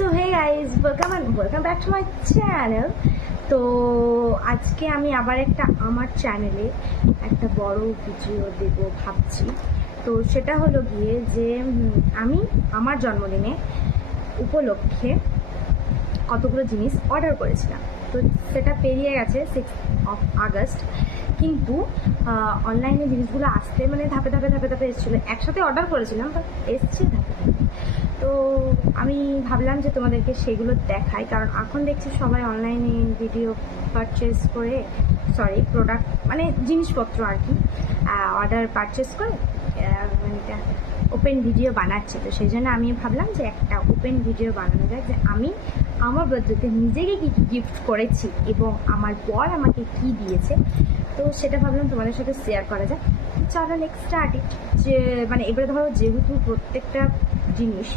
So hey guys, welcome back to my channel. তো আজকে আমি আবার আমার চ্যানেলে একটা বড় ভিডিও দেব ভাবছি। তো সেটা হলো গিয়ে যে আমি আমার জন্মদিনে উপলক্ষে কতগুলো জিনিস অর্ডার করেছিলাম। তো সেটা পেরিয়ে গেছে 6 আগস্ট, কিন্তু অনলাইনে জিনিসগুলো আসতে মানে ধাপে ধাপে এসেছিলো। একসাথে অর্ডার করেছিলাম, বাট এসছে ধাপে ধাপে। তো আমি ভাবলাম যে তোমাদেরকে সেগুলো দেখাই, কারণ এখন দেখছি সবাই অনলাইনে ভিডিও পারচেস করে, প্রোডাক্ট মানে জিনিসপত্র আর কি অর্ডার পারচেস করে মানে এটা ওপেন ভিডিও বানাচ্ছে। তো সেই জন্য আমি ভাবলাম যে একটা ওপেন ভিডিও বানানো যায়, যে আমি আমার বার্থডেতে নিজেকে কী কী গিফট করেছি এবং আমার বর আমাকে কি দিয়েছে। তো সেটা ভাবলাম তোমাদের সাথে শেয়ার করা যায়। চলো নেক্সট স্টার্ট ইট। যে মানে এবারে ধরো যেহেতু প্রত্যেকটা জিনিস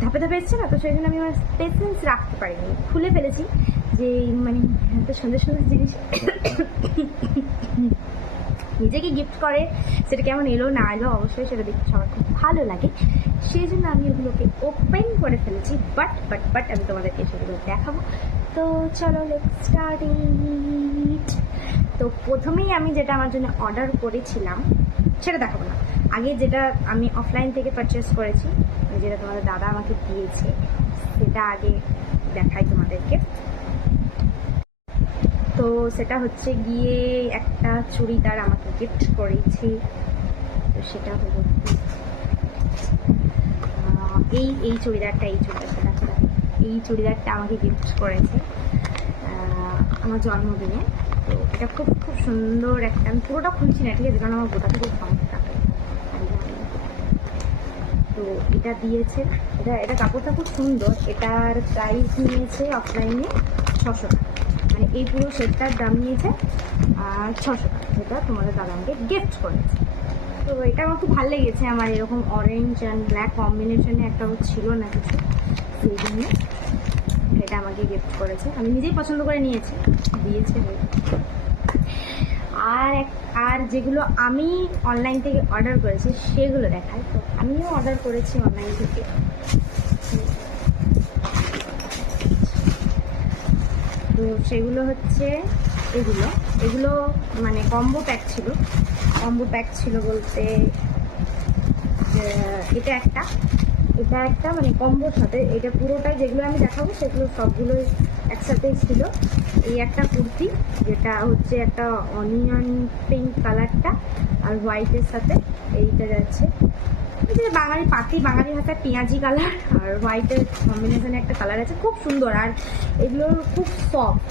ধাপে ধাপে এসছে না, তো সেই জন্য আমি আমার পেশেন্স রাখতে পারিনি, খুলে ফেলেছি যে মানে এত সুন্দর সুন্দর জিনিস নিজেকে গিফট করে সেটা কেমন এলো না এলো অবশ্যই সেটা দেখতে সবার খুব ভালো লাগে। সেই জন্য আমি ওগুলোকে ওপেন করে ফেলেছি, বাট আমি তোমাদেরকে সেগুলো দেখাবো। তো চলো লেটস স্টার্ট ইট। তো প্রথমেই আমি যেটা আমার জন্য অর্ডার করেছিলাম সেটা দেখাবো না, আগে যেটা আমি অফলাইন থেকে পারচেস করেছি, যেটা তোমাদের দাদা আমাকে দিয়েছে সেটা আগে দেখাই তোমাদেরকে। তো সেটা হচ্ছে গিয়ে একটা চুড়িদার আমাকে গিফট করেছি। তো সেটা হলো এই চুড়িদারটা এই চুড়িদারটা আমাকে গিফট করেছে আমার জন্মদিনে। তো এটা খুব খুব সুন্দর একটা, আমি পুরোটা খুলছি না ঠিক আছে, কারণ আমার গোটা থেকে সমস্যা। তো এটা দিয়েছে, এটা কাপড়টা খুব সুন্দর। এটার প্রাইস নিয়েছে অফলাইনে 600 টাকা, মানে এই পুরো সেটটার দাম নিয়েছে 600 টাকা, যেটা তোমাদের দাদা আমাকে গিফট করেছে। তো এটা আমার খুব ভালো লেগেছে, আমার এরকম অরেঞ্জ অ্যান্ড ব্ল্যাক কম্বিনেশনে একটা ছিল না কিছু, সেই জন্য এটা আমাকে গিফট করেছে। আমি নিজেই পছন্দ করে নিয়েছি, দিয়েছে। আর যেগুলো আমি অনলাইন থেকে অর্ডার করেছি সেগুলো দেখাই। তো আমিও অর্ডার করেছি অনলাইন থেকে। তো সেগুলো হচ্ছে এগুলো মানে কম্বো প্যাক ছিল বলতে এটা একটা মানে কম্বোর সাথে এটা পুরোটাই, যেগুলো আমি দেখাবো সেগুলো সবগুলোই একসাথেই ছিল। এই একটা কুর্তি, যেটা হচ্ছে একটা অনিয়ন পিঙ্ক কালারটা আর হোয়াইটের সাথে এইটা যাচ্ছে, যে বাঙালি হাতে পেঁয়াজি কালার আর হোয়াইটের কম্বিনেশনে একটা কালার আছে, খুব সুন্দর। আর এগুলো খুব সফট,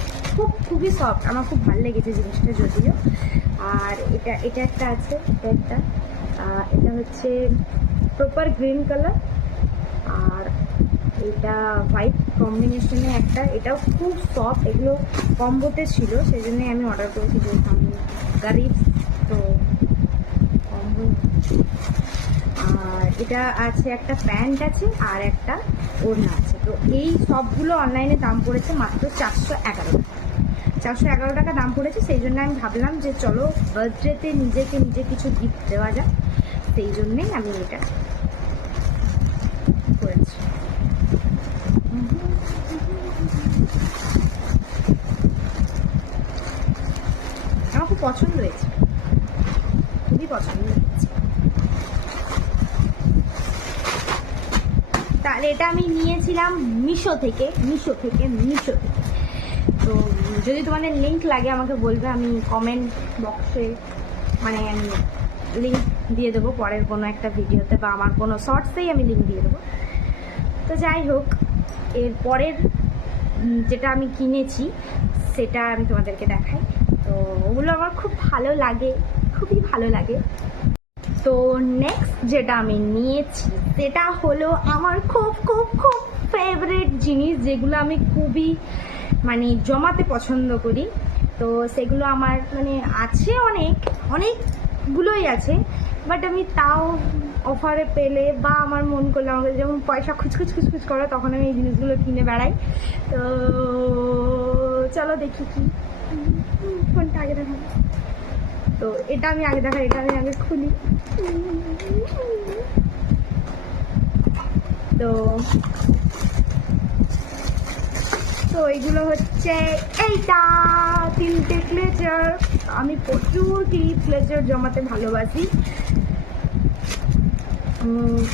খুবই সফট, আমার খুব ভালো লেগেছে জিনিসটা যদিও। আর এটা একটা আছে, এটা হচ্ছে প্রপার গ্রিন কালার, আর এটা হোয়াইট কম্বিনেশনে একটা, এটাও খুব সফট। এগুলো কম্বোতে ছিল, সেই জন্যই আমি অর্ডার করেছি, যেহেতু আমি গরিব, তো কম্বো। আর এটা আছে একটা প্যান্ট আছে আর একটা ওড়না আছে। তো এই সবগুলো অনলাইনে দাম পড়েছে মাত্র 411 টাকা দাম পড়েছে। সেই জন্য আমি ভাবলাম যে চলো বার্থডেতে নিজে কিছু গিফট দেওয়া যায়, সেই জন্যেই আমি এটা করেছি। আমার খুব পছন্দ হয়েছে, খুবই পছন্দ হয়েছে। তাহলে এটা আমি নিয়েছিলাম মিশো থেকে। তো যদি তোমাদের লিঙ্ক লাগে আমাকে বলবে, আমি কমেন্ট বক্সে মানে লিঙ্ক দিয়ে দেবো পরের কোনো একটা ভিডিওতে, বা আমার কোনো শর্টসেই আমি লিঙ্ক দিয়ে দেবো। তো যাই হোক, এর পরের যেটা আমি কিনেছি সেটা আমি তোমাদেরকে দেখাই। তো ওগুলো আমার খুবই ভালো লাগে। তো নেক্সট যেটা আমি নিয়েছি সেটা হলো আমার খুব ফেভারিট জিনিস, যেগুলো আমি খুবই মানে জমাতে পছন্দ করি। তো সেগুলো আমার মানে আছে অনেকগুলোই আছে, বাট আমি তাও অফারে পেলে বা আমার মন করলে, আমাকে যখন পয়সা খুচখুচ করে তখন আমি এই জিনিসগুলো কিনে বেড়াই। তো চলো দেখি কি কোনটা আগে দেখাবো। তো এটা আমি আগে দেখাই, এটা আমি আগে খুলি। তো তো এইগুলো হচ্ছে এইটা 3টে ক্লেচার। আমি প্রচুর ক্লেচার জমাতে ভালোবাসি।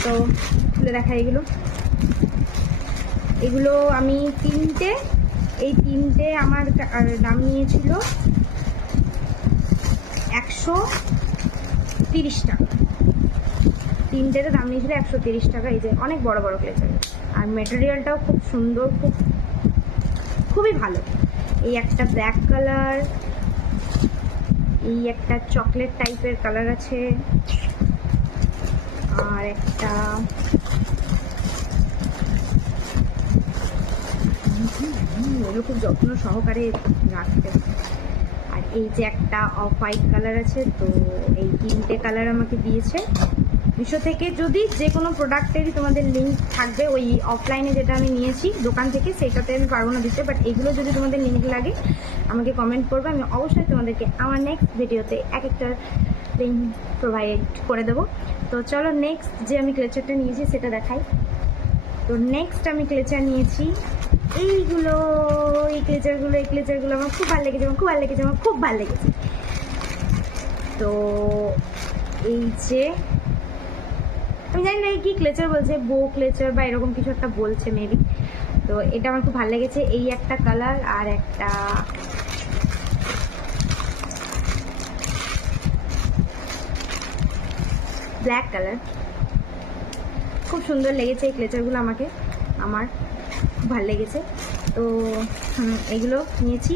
তো খুলে দেখা এগুলো আমি 3টে, এই 3টে আমার দাম নিয়েছিল 130 টাকা। 3টেতে দাম নিয়েছিল 130 টাকা। এই যে অনেক বড় বড় ক্লেচার, আর মেটেরিয়ালটাও খুব সুন্দর, খুবই ভালো। এই একটা ব্ল্যাক কালার, এই একটা চকলেট টাইপের কালার আছে, আর একটা এগুলো খুব যত্ন সহকারে রাখতে। আর এই যে একটা অফ হোয়াইট কালার আছে। তো এই 3টে কালার আমাকে দিয়েছে মিশো থেকে। যদি যে কোনো প্রোডাক্টেরই তোমাদের লিঙ্ক থাকবে, ওই অফলাইনে যেটা আমি নিয়েছি দোকান থেকে, সেটাতে আমি পারবো না দিতে, বাট এগুলো যদি তোমাদের লিঙ্ক লাগে আমাকে কমেন্ট করবে, আমি অবশ্যই তোমাদেরকে আমার নেক্সট ভিডিওতে এক একটা লিঙ্ক প্রোভাইড করে দেবো। তো চলো নেক্সট যে আমি ক্লেচারটা নিয়েছি সেটা দেখাই। তো নেক্সট আমি ক্লেচার নিয়েছি এইগুলো, এই ক্লেচারগুলো আমার খুব ভালো লেগেছে, খুব ভালো লেগেছে। তো এই যে আমি জানি না কি ক্লেচার বলছে, বো ক্লেচার বা এরকম কিছু একটা বলছে মেবি। তো এটা আমার খুব ভালো লেগেছে। এই একটা কালার, আর একটা ব্ল্যাক কালার। খুব সুন্দর লেগেছে এই ক্লেচারগুলো আমাকে, আমার খুব ভালো লেগেছে। তো এগুলো নিয়েছি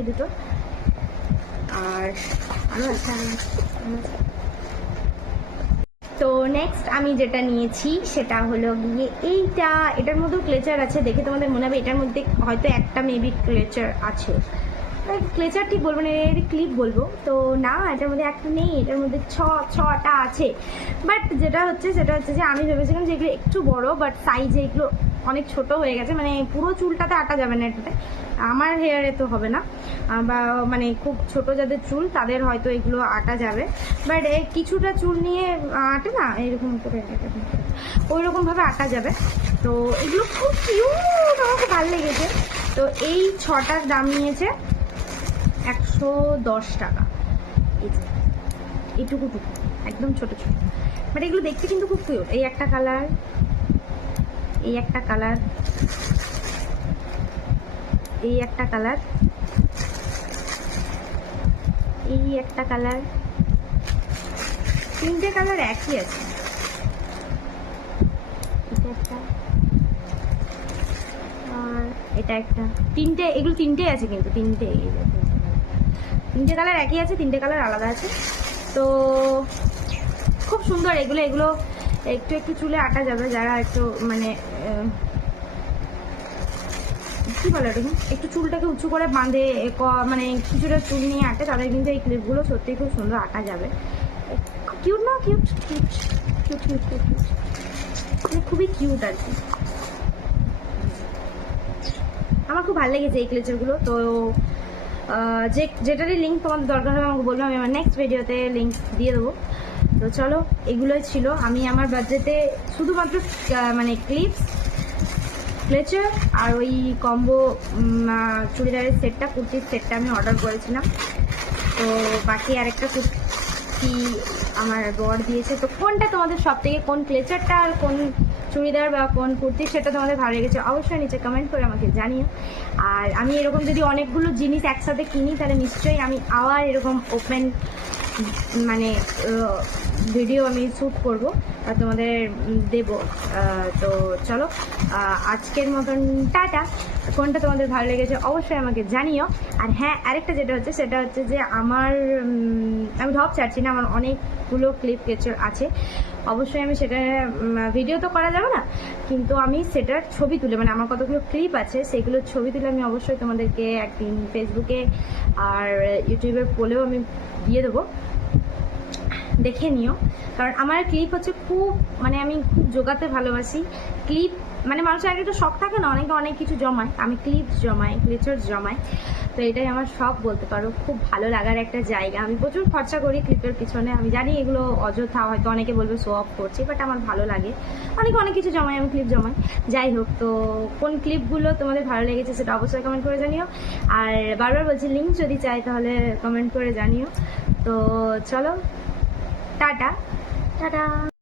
এই দুটো। আর আরও আছে। তো নেক্সট আমি যেটা নিয়েছি সেটা হলো গিয়ে এইটা। এটার মধ্যেও ক্লেচার আছে, দেখে তোমাদের মনে হবে এটার মধ্যে হয়তো একটা মেবি ক্লেচার আছে। ক্লেচার ঠিক বলবো না, এর ক্লিপ বলবো। তো না, এটার মধ্যে একটা নেই, এটার মধ্যে ছটা আছে। বাট যেটা হচ্ছে সেটা হচ্ছে যে আমি ভেবেছিলাম যে এগুলো একটু বড়, বাট সাইজে এগুলো অনেক ছোট হয়ে গেছে। মানে পুরো চুলটাতে আটা যাবে না এটাতে, আমার হেয়ারে তো হবে না, বা মানে খুব ছোট যাদের চুল তাদের হয়তো এগুলো আটা যাবে। বাট কিছুটা চুল নিয়ে আটে না, এরকম করে ওই রকমভাবে আটা যাবে। তো এগুলো খুব কিউট, আমার খুব ভালো লেগেছে। তো এই 6টার দাম নিয়েছে 110 টাকা। এই যে এইটুকু একদম ছোট ছোট, বাট এগুলো দেখতে কিন্তু খুব কিউট। এই একটা কালার, এই একটা কালার, এই একটা কালার, এই একটা কালার। 3টে কালার একই আছে। এটা একটা, আর এটা একটা। এগুলো 3টে আছে, কিন্তু 3টে কালার একই আছে, 3টে কালার আলাদা আছে। তো খুব সুন্দর এগুলো একটু একটু চুলে আটা যাবে, যারা একটু মানে কি বলে এরকম একটু চুলটাকে উঁচু করে বাঁধে, মানে কিছুটা চুল নিয়ে আটে, তাদের কিন্তু এই ক্লিপগুলো সত্যিই খুব সুন্দর আটা যাবে। কিউট না? কিউট মানে খুবই কিউট আর কি। আমার খুব ভালো লেগেছে এই ক্লেচারগুলো। তো যেটারই লিঙ্ক তোমাদের দরকার হবে আমাকে বলবো, আমি আমার নেক্সট ভিডিওতে লিঙ্ক দিয়ে দেবো। তো চলো, এগুলোই ছিল। আমি আমার বাজেটে শুধুমাত্র মানে ক্লিপস, ক্লেচার আর ওই কম্বো চুড়িদারের সেটটা, কুর্তির সেটটা আমি অর্ডার করেছিলাম। তো বাকি আরেকটা কুর্তি আমার বর দিয়েছে। তো কোনটা তোমাদের সব থেকে, কোন ক্লেচারটা আর কোন চুড়িদার বা কোন কুর্তি সেটা তোমাদের ভালো লেগেছে অবশ্যই নিচে কমেন্ট করে আমাকে জানিও। আর আমি এরকম যদি অনেকগুলো জিনিস একসাথে কিনি তাহলে নিশ্চয়ই আমি আবার এরকম ওপেন মানে ভিডিও আমি শ্যুট করবো আর তোমাদের দেব। তো চলো, আজকের মতন টাটা। কোনটা তোমাদের ভালো লেগেছে অবশ্যই আমাকে জানিও। আর হ্যাঁ, আরেকটা যেটা হচ্ছে সেটা হচ্ছে যে আমি ঢপ ছাড়ছি না, আমার অনেকগুলো ক্লিপ ক্লেচার আছে। অবশ্যই আমি সেটা ভিডিও তো করা যাবে না, কিন্তু আমি সেটার ছবি তুলে, মানে আমার কতগুলো ক্লিপ আছে সেগুলোর ছবি তুলে আমি অবশ্যই তোমাদেরকে একদিন ফেসবুকে আর ইউটিউবের পোলেও আমি দিয়ে দেবো, দেখে নিও। কারণ আমার ক্লিপ হচ্ছে খুব, মানে আমি খুব জোগাতে ভালোবাসি ক্লিপ। মানে মানুষের একটা শখ থাকে না, অনেকে অনেক কিছু জমায়, আমি ক্লিপস জমাই, গ্লিটার্স জমাই। তো এটাই আমার শখ বলতে পারো, খুব ভালো লাগার একটা জায়গা। আমি প্রচুর খরচা করি ক্লিপের পিছনে, আমি জানি এগুলো অযথা, হয়তো অনেকে বলবে শো অফ করছি, বাট আমার ভালো লাগে। অনেকে অনেক কিছু জমাই, আমি ক্লিপ জমাই। যাই হোক, তো কোন ক্লিপগুলো তোমাদের ভালো লেগেছে সেটা অবশ্যই কমেন্ট করে জানিও। আর বারবার বলছি, লিঙ্ক যদি চাই তাহলে কমেন্ট করে জানিও। তো চলো, টাটা টাটা।